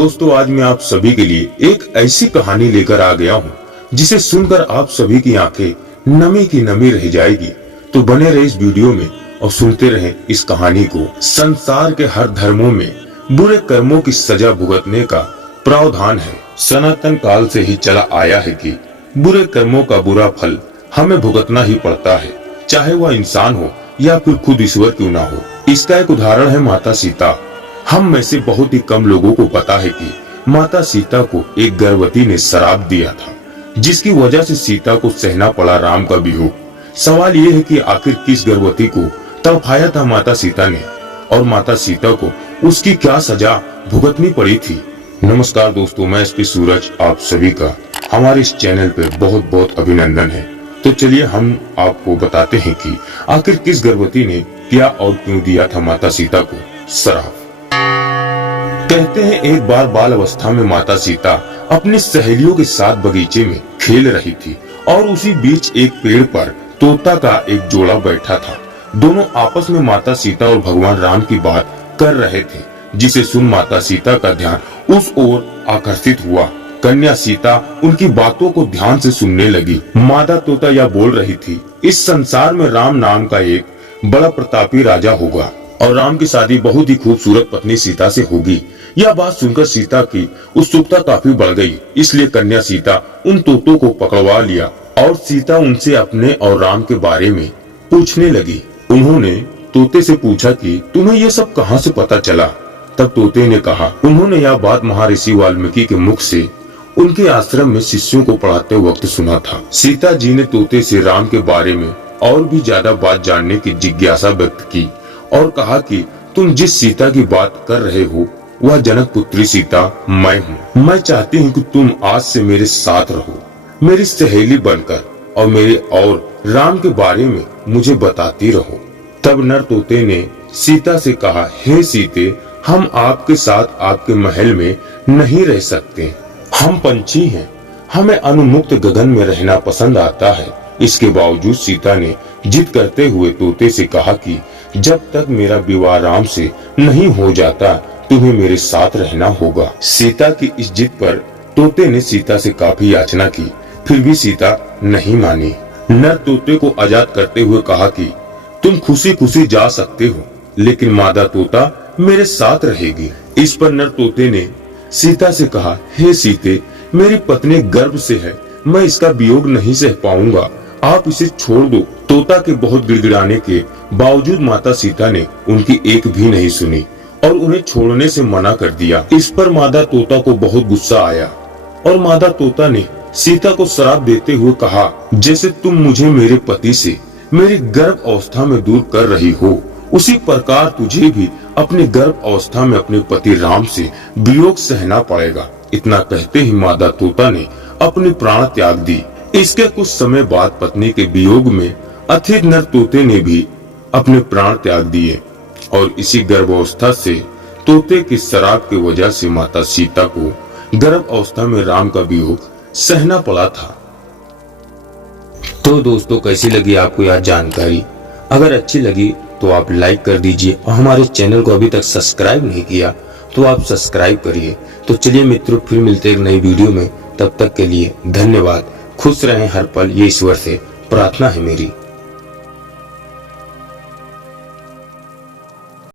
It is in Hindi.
दोस्तों, आज मैं आप सभी के लिए एक ऐसी कहानी लेकर आ गया हूँ जिसे सुनकर आप सभी की आंखें नमी की नमी रह जाएगी। तो बने रहे इस वीडियो में और सुनते रहें इस कहानी को। संसार के हर धर्मों में बुरे कर्मों की सजा भुगतने का प्रावधान है। सनातन काल से ही चला आया है कि बुरे कर्मों का बुरा फल हमें भुगतना ही पड़ता है, चाहे वह इंसान हो या फिर खुद ईश्वर क्यों ना हो। इसका एक उदाहरण है माता सीता। हम में से बहुत ही कम लोगों को पता है कि माता सीता को एक गर्भवती ने श्राप दिया था, जिसकी वजह से सीता को सहना पड़ा राम का वियोग। सवाल ये है कि आखिर किस गर्भवती को तड़पाया था माता सीता ने, और माता सीता को उसकी क्या सजा भुगतनी पड़ी थी। नमस्कार दोस्तों, मैं एसपी सूरज आप सभी का हमारे इस चैनल पे बहुत बहुत अभिनंदन है। तो चलिए हम आपको बताते हैं कि आखिर किस गर्भवती ने क्या और क्यों दिया था माता सीता को श्राप। कहते हैं एक बार बाल अवस्था में माता सीता अपनी सहेलियों के साथ बगीचे में खेल रही थी और उसी बीच एक पेड़ पर तोता का एक जोड़ा बैठा था। दोनों आपस में माता सीता और भगवान राम की बात कर रहे थे, जिसे सुन माता सीता का ध्यान उस ओर आकर्षित हुआ। कन्या सीता उनकी बातों को ध्यान से सुनने लगी। मादा तोता यह बोल रही थी, इस संसार में राम नाम का एक बड़ा प्रतापी राजा होगा और राम की शादी बहुत ही खूबसूरत पत्नी सीता से होगी। यह बात सुनकर सीता की उत्सुकता काफी बढ़ गई, इसलिए कन्या सीता उन तोतों को पकड़वा लिया और सीता उनसे अपने और राम के बारे में पूछने लगी। उन्होंने तोते से पूछा कि तुम्हें यह सब कहां से पता चला। तब तोते ने कहा, उन्होंने यह बात महर्षि वाल्मीकि के मुख से उनके आश्रम में शिष्यों को पढ़ाते वक्त सुना था। सीता जी ने तोते से राम के बारे में और भी ज्यादा बात जानने की जिज्ञासा व्यक्त की और कहा कि तुम जिस सीता की बात कर रहे हो वह जनक पुत्री सीता मैं हूँ। मैं चाहती हूँ कि तुम आज से मेरे साथ रहो, मेरी सहेली बनकर, और मेरे और राम के बारे में मुझे बताती रहो। तब नर तोते ने सीता से कहा, हे सीते, हम आपके साथ आपके महल में नहीं रह सकते। हम पंछी हैं, हमें अनुमुक्त गगन में रहना पसंद आता है। इसके बावजूद सीता ने जिद करते हुए तोते से कहा कि जब तक मेरा विवाह राम से नहीं हो जाता तुम्हें मेरे साथ रहना होगा। सीता की इस जिद पर तोते ने सीता से काफी याचना की, फिर भी सीता नहीं मानी। नर तोते को आजाद करते हुए कहा कि तुम खुशी खुशी जा सकते हो, लेकिन मादा तोता मेरे साथ रहेगी। इस पर नर तोते ने सीता से कहा, हे सीते, मेरी पत्नी गर्भ से है, मैं इसका वियोग नहीं सह पाऊंगा, आप इसे छोड़ दो। तोता के बहुत गिड़गिड़ाने के बावजूद माता सीता ने उनकी एक भी नहीं सुनी और उन्हें छोड़ने से मना कर दिया। इस पर मादा तोता को बहुत गुस्सा आया और मादा तोता ने सीता को श्राप देते हुए कहा, जैसे तुम मुझे मेरे पति से मेरी गर्भ अवस्था में दूर कर रही हो, उसी प्रकार तुझे भी अपनी गर्भ अवस्था में अपने पति राम से वियोग सहना पड़ेगा। इतना कहते ही मादा तोता ने अपनी प्राण त्याग दी। इसके कुछ समय बाद पत्नी के वियोग में अथिर नर तोते ने भी अपने प्राण त्याग दिए और इसी गर्भावस्था से तोते की श्राप की वजह से माता सीता को गर्भ अवस्था में राम का वियोग सहना पड़ा था। तो दोस्तों, कैसी लगी आपको यह जानकारी? अगर अच्छी लगी तो आप लाइक कर दीजिए और हमारे चैनल को अभी तक सब्सक्राइब नहीं किया तो आप सब्सक्राइब करिए। तो चलिए मित्रों, फिर मिलते एक नई वीडियो में। तब तक के लिए धन्यवाद। खुश रहें हर पल, ये ईश्वर से प्रार्थना है मेरी।